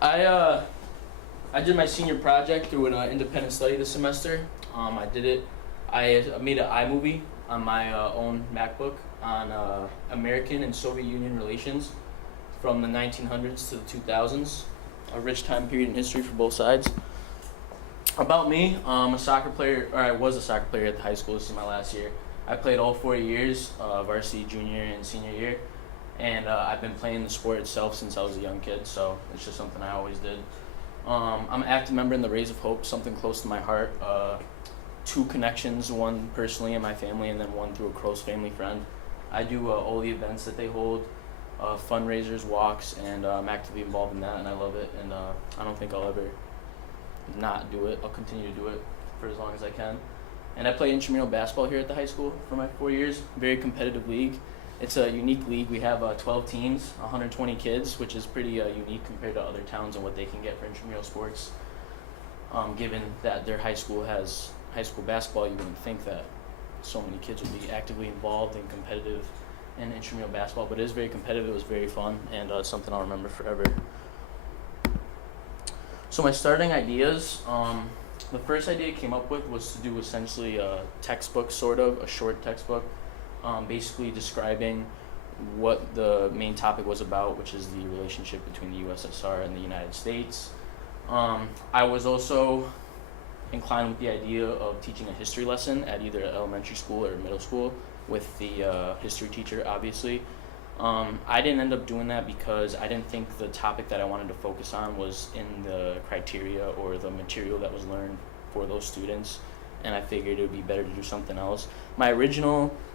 I uh, I did my senior project through an independent study this semester. I did it. I made an iMovie on my own MacBook on American and Soviet Union relations from the 1900s to the 2000s, a rich time period in history for both sides. About me, I'm a soccer player, or I was a soccer player at the high school. This is my last year. I played all 4 years, varsity, junior, and senior year, and I've been playing the sport itself since I was a young kid. So it's just something I always did. I'm an active member in the Rays of Hope, something close to my heart. Two connections, one personally in my family, and then one through a close family friend. I do all the events that they hold, fundraisers, walks, and I'm actively involved in that, and I love it. And I don't think I'll ever not do it. I'll continue to do it for as long as I can. And I play intramural basketball here at the high school for my 4 years. Very competitive league. It's a unique league. We have 12 teams, 120 kids, which is pretty unique compared to other towns and what they can get for intramural sports. Given that their high school has high school basketball, you wouldn't think that so many kids would be actively involved and competitive in intramural basketball, but it is very competitive. It was very fun, and it's something I'll remember forever. So my starting ideas, the first idea I came up with was to do essentially a textbook, sort of, a short textbook, basically describing what the main topic was about, which is the relationship between the USSR and the United States. I was also inclined with the idea of teaching a history lesson at either elementary school or middle school with the history teacher, obviously. I didn't end up doing that because I didn't think the topic that I wanted to focus on was in the criteria or the material that was learned for those students, and I figured it would be better to do something else.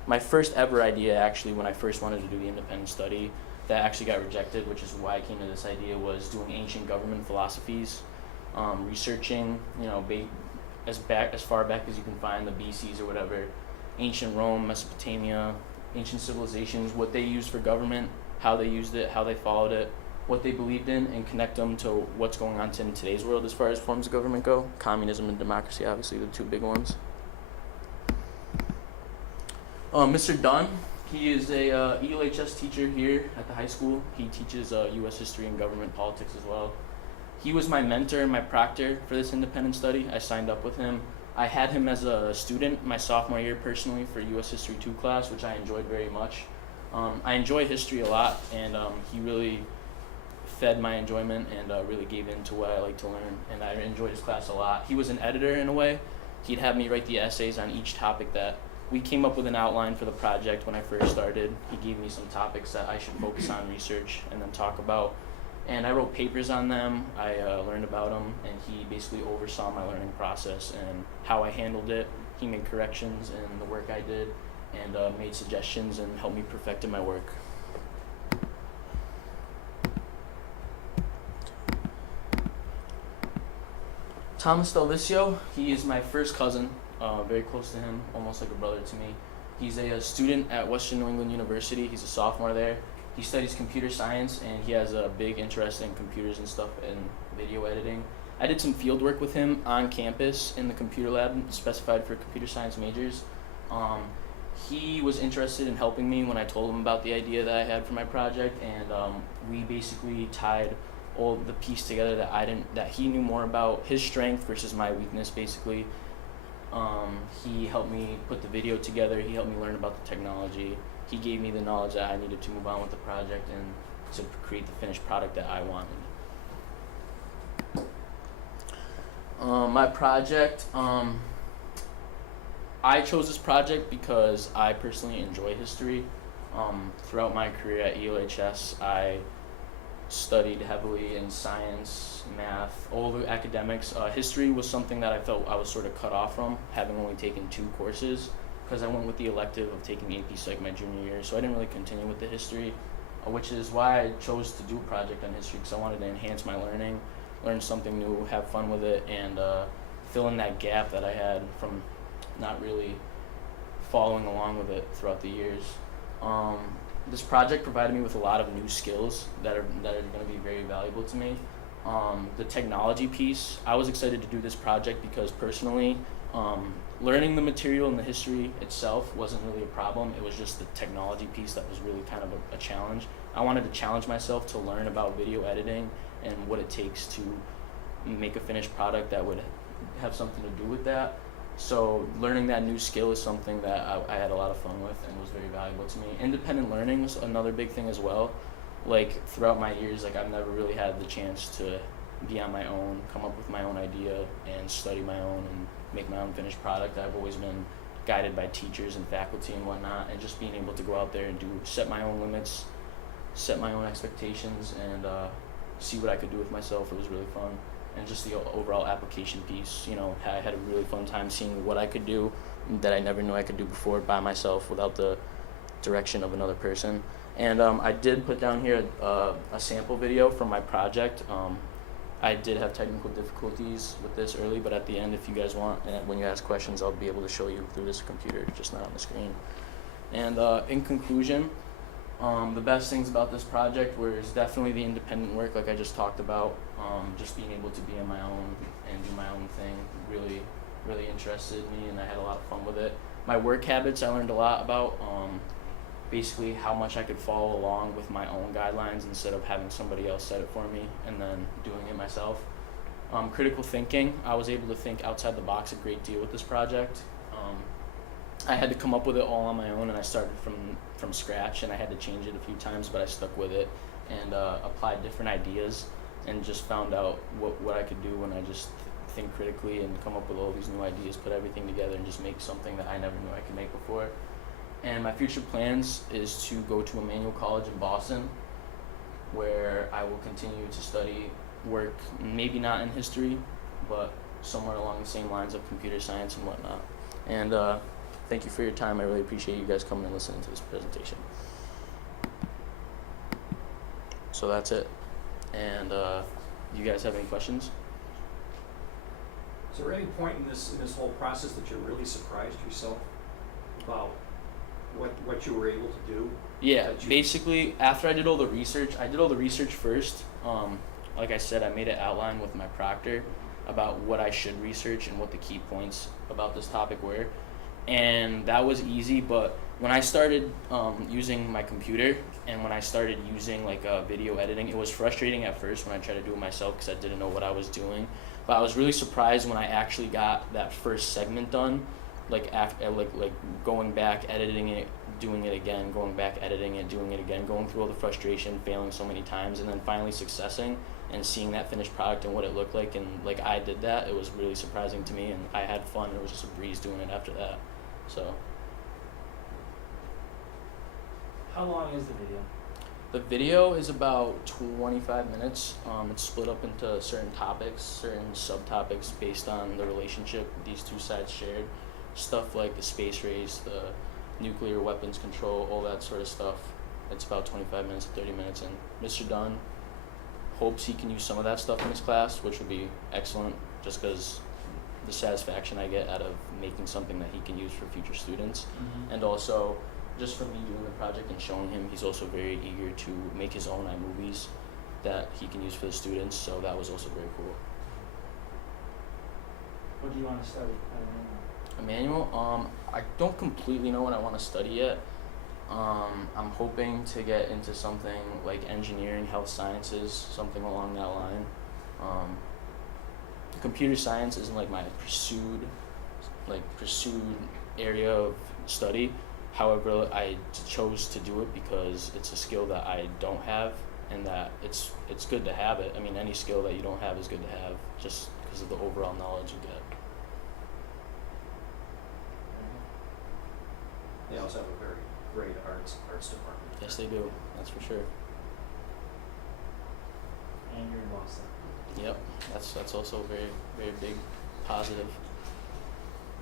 My first ever idea, actually, when I first wanted to do the independent study, that actually got rejected, which is why I came to this idea, was doing ancient government philosophies, researching, as far back as you can find, the BCs or whatever, ancient Rome, Mesopotamia, ancient civilizations, what they used for government, how they used it, how they followed it, what they believed in, and connect them to what's going on in today's world as far as forms of government go. Communism and democracy, obviously, the two big ones. Mr. Dunn, he is a ELHS teacher here at the high school. He teaches U.S. history and government politics as well. He was my mentor and my proctor for this independent study. I signed up with him. I had him as a student my sophomore year personally for U.S. History 2 class, which I enjoyed very much. I enjoy history a lot, and he really fed my enjoyment and really gave into what I like to learn, and I enjoyed his class a lot. He was an editor in a way. He'd have me write the essays on each topic that we came up with an outline for the project when I first started. He gave me some topics that I should focus on, research, and then talk about. And I wrote papers on them. I learned about them, and he basically oversaw my learning process and how I handled it. He made corrections in the work I did and made suggestions and helped me perfect my work. Thomas Viscio, he is my first cousin, very close to him, almost like a brother to me. He's a student at Western New England University. He's a sophomore there. He studies computer science, and he has a big interest in computers and stuff and video editing. I did some field work with him on campus in the computer lab specified for computer science majors. He was interested in helping me when I told him about the idea that I had for my project, and we basically tied all the piece together that he knew more about, his strength versus my weakness, basically. He helped me put the video together. He helped me learn about the technology. He gave me the knowledge that I needed to move on with the project and to create the finished product that I wanted. My project, I chose this project because I personally enjoy history. Throughout my career at ELHS, I studied heavily in science, math, all the academics. History was something that I felt I was sort of cut off from, having only taken 2 courses, because I went with the elective of taking AP Psych my junior year, so I didn't really continue with the history, which is why I chose to do a project on history, because I wanted to enhance my learning, learn something new, have fun with it, and fill in that gap that I had from not really following along with it throughout the years. This project provided me with a lot of new skills that are going to be very valuable to me. The technology piece, I was excited to do this project because personally, learning the material and the history itself wasn't really a problem. It was just the technology piece that was really kind of a challenge. I wanted to challenge myself to learn about video editing and what it takes to make a finished product that would have something to do with that. So learning that new skill is something that I had a lot of fun with and was very valuable to me. Independent learning was another big thing as well. Like throughout my years, like I've never really had the chance to be on my own, come up with my own idea and study my own and make my own finished product. I've always been guided by teachers and faculty and whatnot, and just being able to go out there and set my own limits, set my own expectations, and see what I could do with myself. It was really fun. And just the overall application piece, you know, I had a really fun time seeing what I could do that I never knew I could do before by myself without the direction of another person. And I did put down here a sample video from my project. I did have technical difficulties with this early, but at the end, if you guys want, and when you ask questions, I'll be able to show you through this computer, just not on the screen. And in conclusion, the best things about this project was definitely the independent work, like I just talked about. Just being able to be on my own and do my own thing really interested me, and I had a lot of fun with it. My work habits, I learned a lot about. Basically how much I could follow along with my own guidelines instead of having somebody else set it for me and then doing it myself. Critical thinking, I was able to think outside the box a great deal with this project. I had to come up with it all on my own, and I started from scratch, and I had to change it a few times, but I stuck with it and applied different ideas and just found out what I could do when I just think critically and come up with all these new ideas, put everything together and just make something that I never knew I could make before. And my future plans is to go to Emmanuel College in Boston, where I will continue to study, work, maybe not in history, but somewhere along the same lines of computer science and whatnot. And thank you for your time. I really appreciate you guys coming and listening to this presentation. So that's it. And you guys have any questions? Is there any point in this whole process that you're really surprised yourself about what you were able to do? Yeah, basically after I did all the research first. Like I said, I made an outline with my proctor about what I should research and what the key points about this topic were. And that was easy, but when I started using my computer and when I started using like video editing, it was frustrating at first when I tried to do it myself because I didn't know what I was doing. But I was really surprised when I actually got that first segment done. Like after like going back, editing it, doing it again, going back, editing it, doing it again, going through all the frustration, failing so many times, and then finally successing and seeing that finished product and what it looked like, and like I did that, it was really surprising to me, and I had fun. It was just a breeze doing it after that. So. How long is the video? The video is about 25 minutes. It's split up into certain topics, certain subtopics based on the relationship these two sides shared. Stuff like the space race, the nuclear weapons control, all that sort of stuff. It's about 25 minutes to 30 minutes, and Mr. Dunn hopes he can use some of that stuff in his class, which would be excellent, just because the satisfaction I get out of making something that he can use for future students. Mm-hmm. And also, just from me doing the project and showing him, he's also very eager to make his own iMovies that he can use for the students, so that was also very cool. What do you want to study? Emmanuel, I don't completely know what I want to study yet. I'm hoping to get into something like engineering, health sciences, something along that line. Computer science isn't like my pursued area of study. However, I chose to do it because it's a skill that I don't have, and that it's good to have it. I mean, any skill that you don't have is good to have, just because of the overall knowledge you get. They also have a very great arts department. Yes, they do. That's for sure. And you're in Boston. Yep, that's also very, very big positive.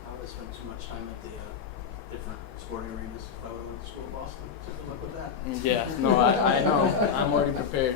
I would spend too much time at the different sporting arenas if I would have went to school in Boston. So good luck with that. Yeah, no, I know. I'm already prepared.